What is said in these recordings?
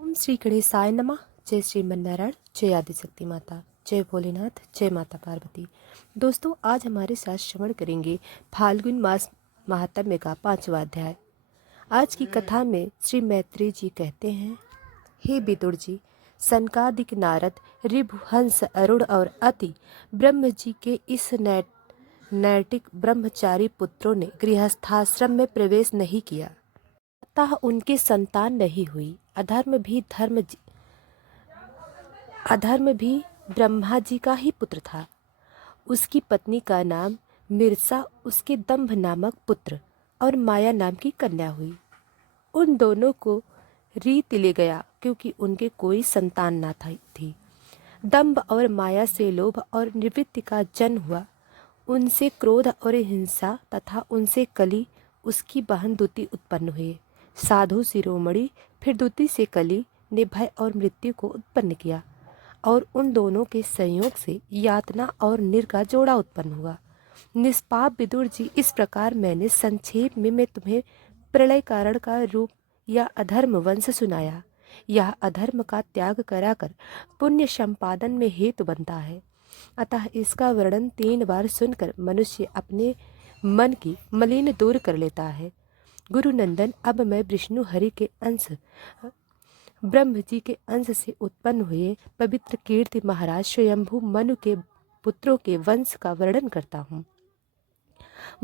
ओम श्री गणेशाय नमः। जय श्रीमन्नारायण, जय आदिशक्ति माता, जय भोलेनाथ, जय माता पार्वती। दोस्तों, आज हमारे साथ श्रवण करेंगे फाल्गुन मास महात्म्य का 5वां अध्याय। आज की कथा में श्री मैत्री जी कहते हैं, हे विदुर जी, सनकादिक नारद, ऋभु, हंस, अरुण और अति ब्रह्म जी के इस नैतिक ब्रह्मचारी पुत्रों ने गृहस्थाश्रम में प्रवेश नहीं किया, अतः उनकी संतान नहीं हुई। अधर्म भी ब्रह्मा जी का ही पुत्र था। उसकी पत्नी का नाम मिर्सा, उसके दंभ नामक पुत्र और माया नाम की कन्या हुई। उन दोनों को रीत ले गया क्योंकि उनके कोई संतान ना थी। दंभ और माया से लोभ और निवृत्ति का जन्म हुआ। उनसे क्रोध और हिंसा तथा उनसे कली, उसकी बहन दूती उत्पन्न हुए। साधु शिरोमणि फिर दूती से कली ने भय और मृत्यु को उत्पन्न किया और उन दोनों के संयोग से यातना और निर का जोड़ा उत्पन्न हुआ। निष्पाप विदुर जी, इस प्रकार मैंने संक्षेप में मैं तुम्हें प्रलय कारण का रूप या अधर्म वंश सुनाया। यह अधर्म का त्याग कराकर पुण्य संपादन में हेतु बनता है, अतः इसका वर्णन 3 बार सुनकर मनुष्य अपने मन की मलिन दूर कर लेता है। गुरु नंदन, अब मैं विष्णु हरि के अंश ब्रह्म जी के अंश से उत्पन्न हुए पवित्र कीर्ति महाराज स्वयंभू मनु के पुत्रों के वंश का वर्णन करता हूँ।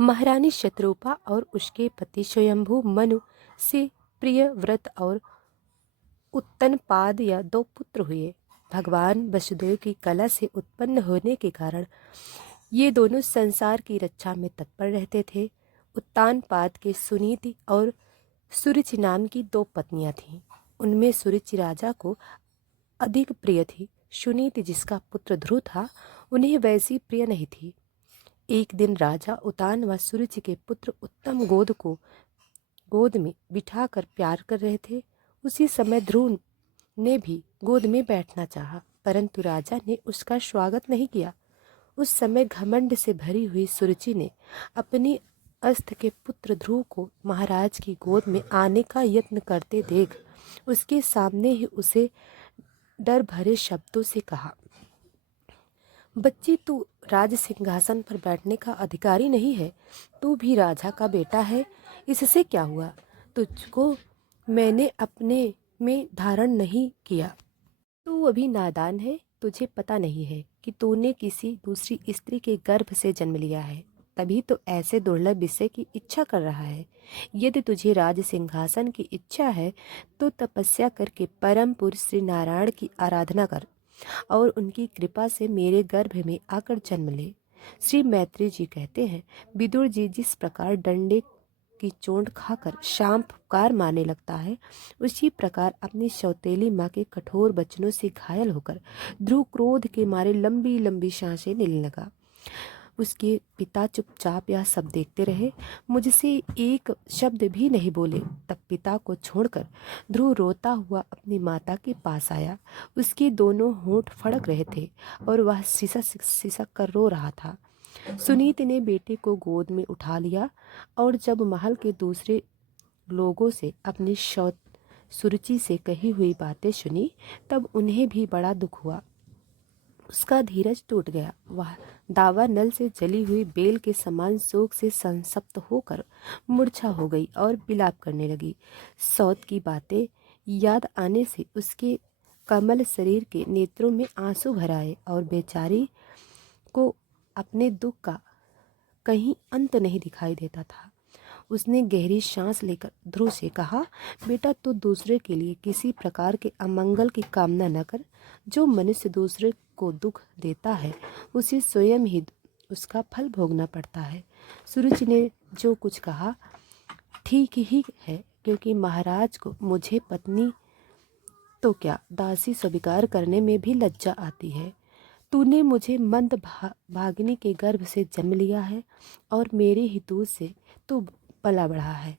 महारानी शत्रुपा और उसके पति स्वयंभू मनु से प्रिय व्रत और उत्तनपाद या 2 पुत्र हुए। भगवान वसुदेव की कला से उत्पन्न होने के कारण ये दोनों संसार की रक्षा में तत्पर रहते थे। उत्तानपाद के सुनीति और सुरुचि नाम की 2 पत्नियां थीं। उनमें सुरुचि राजा को अधिक प्रिय थी। सुनीति, जिसका पुत्र ध्रुव था, उन्हें वैसी प्रिय नहीं थी। एक दिन राजा उतान व सुरुचि के पुत्र उत्तम गोद को गोद में बिठाकर प्यार कर रहे थे। उसी समय ध्रुव ने भी गोद में बैठना चाहा, परंतु राजा ने उसका स्वागत नहीं किया। उस समय घमंड से भरी हुई सुरुचि ने अपनी अस्थ के पुत्र ध्रुव को महाराज की गोद में आने का यत्न करते देख उसके सामने ही उसे डर भरे शब्दों से कहा, बच्ची, तू राज सिंहासन पर बैठने का अधिकारी नहीं है। तू भी राजा का बेटा है। इससे क्या हुआ? तुझको मैंने अपने में धारण नहीं किया। तू अभी नादान है। तुझे पता नहीं है कि तूने किसी दूसरी स्त्री के गर्भ से जन्म लिया है, तभी तो ऐसे दुर्लभ विषय की इच्छा कर रहा है। यदि तुझे राज सिंहासन की इच्छा है तो तपस्या करके परम पुरुष श्री नारायण की आराधना कर और उनकी कृपा से मेरे गर्भ में आकर जन्म ले। श्री मैत्री जी कहते हैं, विदुर जी जिस प्रकार डंडे की चोट खाकर शाम पुकार मारने लगता है, उसी प्रकार अपनी सौतेली माँ के कठोर वचनों से घायल होकर ध्रुव क्रोध के मारे लंबी लंबी सांसें लेने लगा। उसके पिता चुपचाप यह सब देखते रहे, मुझसे एक शब्द भी नहीं बोले। तब पिता को छोड़कर ध्रुव रोता हुआ अपनी माता के पास आया। उसके दोनों होंठ फड़क रहे थे और वह सिसक सिसक कर रो रहा था। सुनीत ने बेटे को गोद में उठा लिया और जब महल के दूसरे लोगों से अपनी सुरुचि से कही हुई बातें सुनी, तब उन्हें भी बड़ा दुख हुआ। उसका धीरज टूट गया। वह दावा नल से जली हुई बेल के समान शोक से संसप्त होकर मूर्छा हो गई और विलाप करने लगी। सौत की बातें याद आने से उसके कमल शरीर के नेत्रों में आंसू भर आए और बेचारी को अपने दुख का कहीं अंत नहीं दिखाई देता था। उसने गहरी सांस लेकर ध्रुव से कहा, बेटा, तू दूसरे के लिए किसी प्रकार के अमंगल की कामना न कर। जो मनुष्य दूसरे को दुख देता है, उसे स्वयं ही उसका फल भोगना पड़ता है। सूरज ने जो कुछ कहा ठीक ही है, क्योंकि महाराज को मुझे पत्नी तो क्या दासी स्वीकार करने में भी लज्जा आती है। तूने मुझे मंद भागिनी के गर्भ से जन्म लिया है और मेरे ही दूध से तू पला बढ़ा है।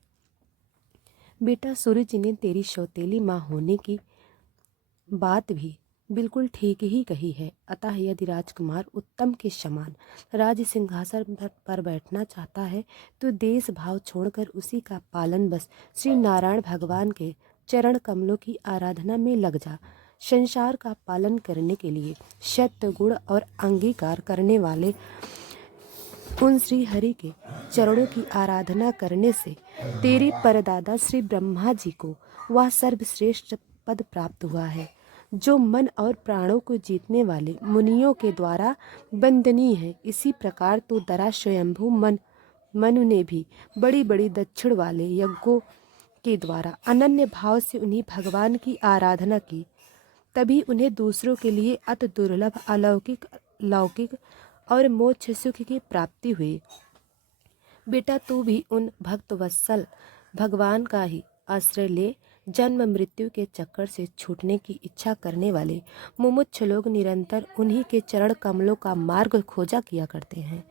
बेटा, सूरज ने तेरी सौतेली माँ होने की बात भी बिल्कुल ठीक ही कही है। अतः यदि राजकुमार उत्तम के समान राज सिंहासन पर बैठना चाहता है तो देश भाव छोड़कर उसी का पालन बस श्री नारायण भगवान के चरण कमलों की आराधना में लग जा। संसार का पालन करने के लिए सत्य गुण और अंगीकार करने वाले उन श्री हरि के चरणों की आराधना करने से तेरे परदादा श्री ब्रह्मा जी को वह सर्वश्रेष्ठ पद प्राप्त हुआ है, जो मन और प्राणों को जीतने वाले मुनियों के द्वारा वंदनीय है। इसी प्रकार तो दरा स्वयंभू मनु ने भी बड़ी बड़ी दक्षिण वाले यज्ञों के द्वारा अनन्य भाव से उन्हीं भगवान की आराधना की, तभी उन्हें दूसरों के लिए अति दुर्लभ अलौकिक लौकिक और मोक्ष सुख की प्राप्ति हुई। बेटा, तू भी उन भक्त वत्सल भगवान का ही आश्रय ले। जन्म मृत्यु के चक्कर से छूटने की इच्छा करने वाले मुमुक्ष लोग निरंतर उन्हीं के चरण कमलों का मार्ग खोजा किया करते हैं।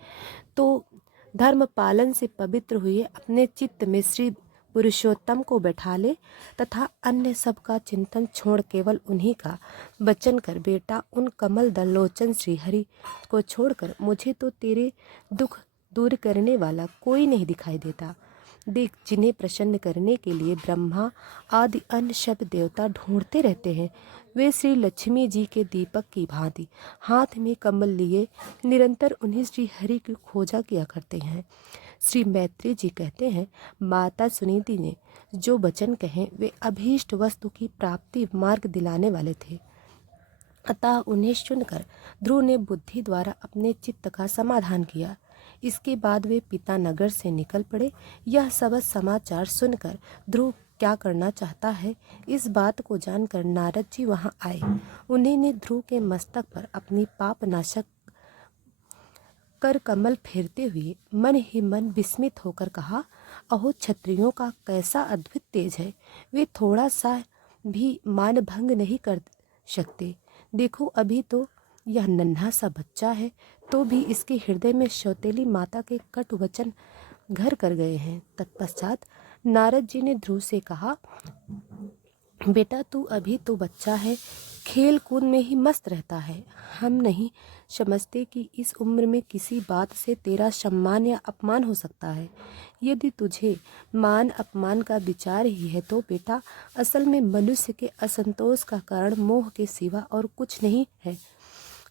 तो धर्म पालन से पवित्र हुए अपने चित्त में श्री पुरुषोत्तम को बैठा ले तथा अन्य सब का चिंतन छोड़ केवल उन्हीं का वचन कर। बेटा, उन कमल दल लोचन श्री हरि को छोड़कर मुझे तो तेरे दुख दूर करने वाला कोई नहीं दिखाई देता। देख, जिन्हें प्रसन्न करने के लिए ब्रह्मा आदि अन्य सब देवता ढूंढते रहते हैं, वे श्री लक्ष्मी जी के दीपक की भांति हाथ में कमल लिए निरंतर उन्हीं श्री हरि की खोजा किया करते हैं। श्री मैत्री जी कहते हैं, माता सुनीति ने जो वचन कहे वे अभीष्ट वस्तु की प्राप्ति मार्ग दिलाने वाले थे। अतः उन्हें सुनकर ध्रुव ने बुद्धि द्वारा अपने चित्त का समाधान किया। इसके बाद वे पिता नगर से निकल पड़े। यह सब समाचार सुनकर ध्रुव क्या करना चाहता है, इस बात को जानकर नारद जी वहां आए। उन्होंने ध्रुव के मस्तक पर अपनी पाप नाशक कर कमल फेरते हुए मन ही मन विस्मित होकर कहा, अहो, क्षत्रियों का कैसा अद्भुत तेज है। वे थोड़ा सा भी मानभंग नहीं कर सकते। देखो, अभी तो यह नन्हा सा बच्चा है, तो भी इसके हृदय में सौतेली माता के कटु वचन घर कर गए हैं। तत्पश्चात नारद जी ने ध्रुव से कहा, बेटा, तू अभी तो बच्चा है, खेल कूद में ही मस्त रहता है। हम नहीं समझते कि इस उम्र में किसी बात से तेरा सम्मान या अपमान हो सकता है। यदि तुझे मान अपमान का विचार ही है तो बेटा, असल में मनुष्य के असंतोष का कारण मोह के सिवा और कुछ नहीं है।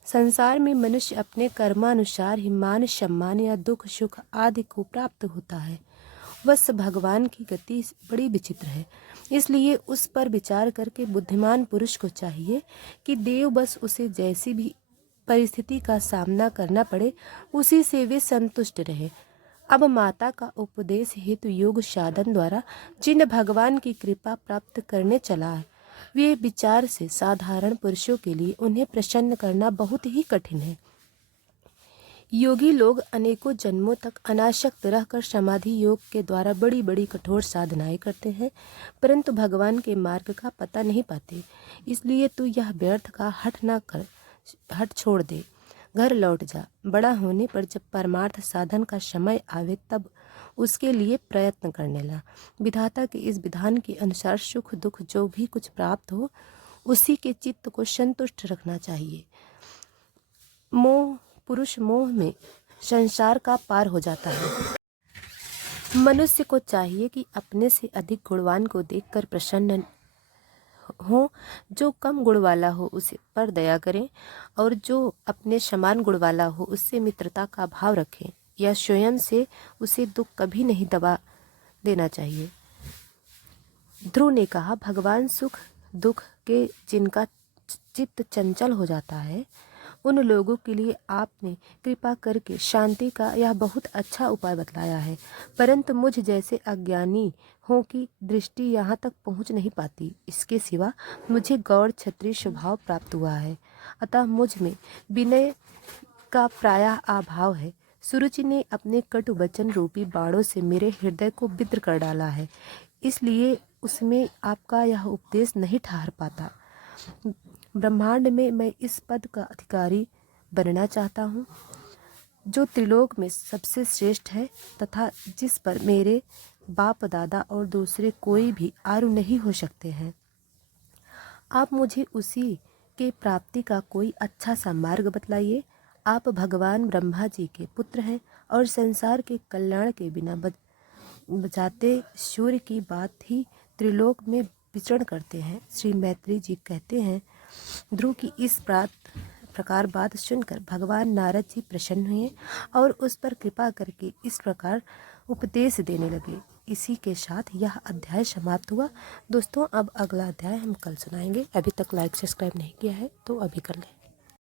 संसार में मनुष्य अपने कर्मानुसार ही मान सम्मान या दुख सुख आदि को प्राप्त होता है। बस भगवान की गति बड़ी विचित्र है, इसलिए उस पर विचार करके बुद्धिमान पुरुष को चाहिए कि देव बस उसे जैसी भी परिस्थिति का सामना करना पड़े उसी से वे संतुष्ट रहे। अब माता का उपदेश हेतु योग साधन द्वारा जिन भगवान की कृपा प्राप्त करने चला है, वे विचार से साधारण पुरुषों के लिए उन्हें प्रसन्न करना बहुत ही कठिन है। योगी लोग अनेकों जन्मों तक अनासक्त रहकर समाधि योग के द्वारा बड़ी बड़ी कठोर साधनाएं करते हैं, परंतु भगवान के मार्ग का पता नहीं पाते। इसलिए तू यह व्यर्थ का हठ छोड़ दे, घर लौट जा। बड़ा होने पर जब परमार्थ साधन का समय आवे तब उसके लिए प्रयत्न करने ला। विधाता के इस विधान के अनुसार सुख दुख जो भी कुछ प्राप्त हो, उसी के चित्त को संतुष्ट रखना चाहिए। पुरुष मोह में संसार का पार हो जाता है। मनुष्य को चाहिए कि अपने से अधिक गुणवान को देखकर प्रसन्न हो, जो कम गुण वाला हो उसे पर दया करें, और जो अपने समान गुण वाला हो उससे मित्रता का भाव रखें, या स्वयं से उसे दुख कभी नहीं दबा देना चाहिए। ध्रुव ने कहा, भगवान सुख दुख के जिनका चित्त चंचल हो जाता है, उन लोगों के लिए आपने कृपा करके शांति का यह बहुत अच्छा उपाय बतलाया है, परंतु मुझ जैसे अज्ञानी हो की दृष्टि यहाँ तक पहुँच नहीं पाती। इसके सिवा मुझे गौड़ क्षत्रिय स्वभाव प्राप्त हुआ है, अतः मुझ में विनय का प्रायः अभाव है। सुरुचि ने अपने कटु वचन रूपी बाणों से मेरे हृदय को विद्र कर डाला है, इसलिए उसमें आपका यह उपदेश नहीं ठहर पाता। ब्रह्मांड में मैं इस पद का अधिकारी बनना चाहता हूँ जो त्रिलोक में सबसे श्रेष्ठ है तथा जिस पर मेरे बाप दादा और दूसरे कोई भी आरू नहीं हो सकते हैं। आप मुझे उसी के प्राप्ति का कोई अच्छा सा मार्ग बतलाइए। आप भगवान ब्रह्मा जी के पुत्र हैं और संसार के कल्याण के बिना बचाते सूर्य की बात ही त्रिलोक में विचरण करते हैं। श्री मैत्री जी कहते हैं, ध्रुव की इस प्रकार बात सुनकर भगवान नारद जी प्रसन्न हुए और उस पर कृपा करके इस प्रकार उपदेश देने लगे। इसी के साथ यह अध्याय समाप्त हुआ। दोस्तों अब अगला अध्याय हम कल सुनाएंगे। अभी तक लाइक सब्सक्राइब नहीं किया है तो अभी कर लें।